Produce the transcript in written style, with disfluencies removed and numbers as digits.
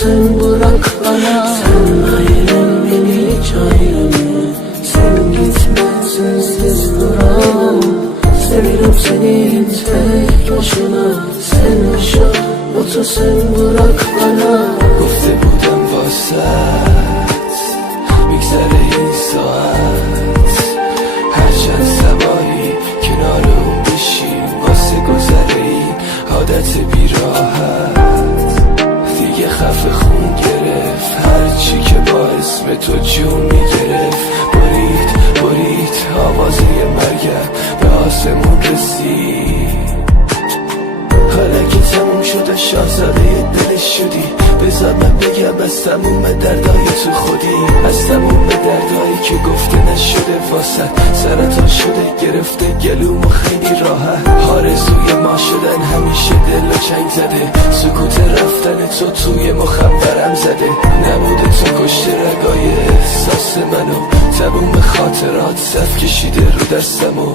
sen bırak bana. Sen ayrıl beni hiç ayrılma. Sen gitme sensiz duramam. Seviyorum seni tek başına. Sen yaşa otur sen bırak bana. گفته بودم واسط میگذره این ساعت هرچند سواری کنار اون بشیم واسه گذره این عادت بیراحت دیگه خفه خون گرفت هرچی که با اسم تو جون میگرفت برید آوازه مرگم به آسمون رسید حالا که تموم شده شاهزاده دلش شدی بذار من بگم از تموم دردای تو خودی از تموم دردایی که گفته نشده واسه سرطان شده گرفته گلومو خیلی راحت آرزوی ما شدن همیشه دل و چنگ زده سکوت رفتن تو توی مخم برم زده نبوده تو کشته رگای احساس منو تموم خاطرات صف کشیده رو دستمو